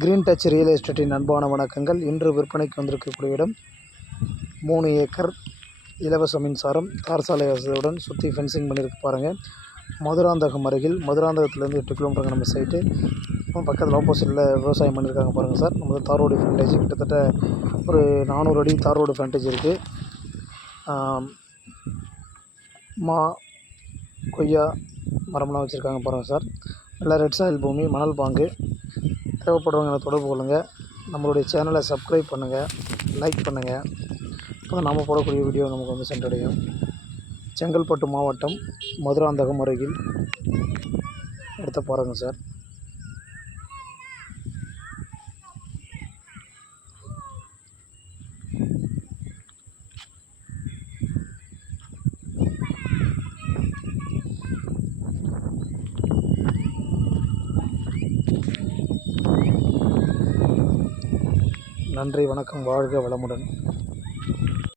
Green touch real எஸ்டேட்டின் அன்பான வணக்கங்கள். இன்று விற்பனைக்கு வந்திருக்கக்கூடிய இடம் 3 ஏக்கர் இலவச மின்சாரம், தார் சாலை வசதியுடன் சுற்றி ஃபென்சிங் பண்ணியிருக்கு பாருங்கள். மதுராந்தகம் அருகில், மதுராந்தகத்துலேருந்து 8 கிலோமீட்டருங்க நம்ம சைட்டு. பக்கத்தில் ஆப்போசிட்டில் விவசாயம் பண்ணியிருக்காங்க பாருங்கள் சார். நம்ம தார் ரோடு ஃப்ரண்டேஜ் கிட்டத்தட்ட ஒரு 400 அடி தார் ரோடு ஃப்ரண்டேஜ் இருக்குது. மா கொய்யா மரம்லாம் வச்சுருக்காங்க பாருங்கள் சார். நல்லா ரெட் சாயில் பூமி, மணல் பாங்கு. தேவைப்படுறவங்க தொடர்பு கொள்ளுங்கள். நம்மளுடைய சேனலை சப்ஸ்கிரைப் பண்ணுங்கள், லைக் பண்ணுங்கள். இப்போ தான் நாம் போடக்கூடிய வீடியோ நமக்கு வந்து சென்றடையும். செங்கல்பட்டு மாவட்டம் மதுராந்தகம் அருகில் எடுத்து பாருங்கள் சார். நன்றி, வணக்கம், வாழ்க வளமுடன்.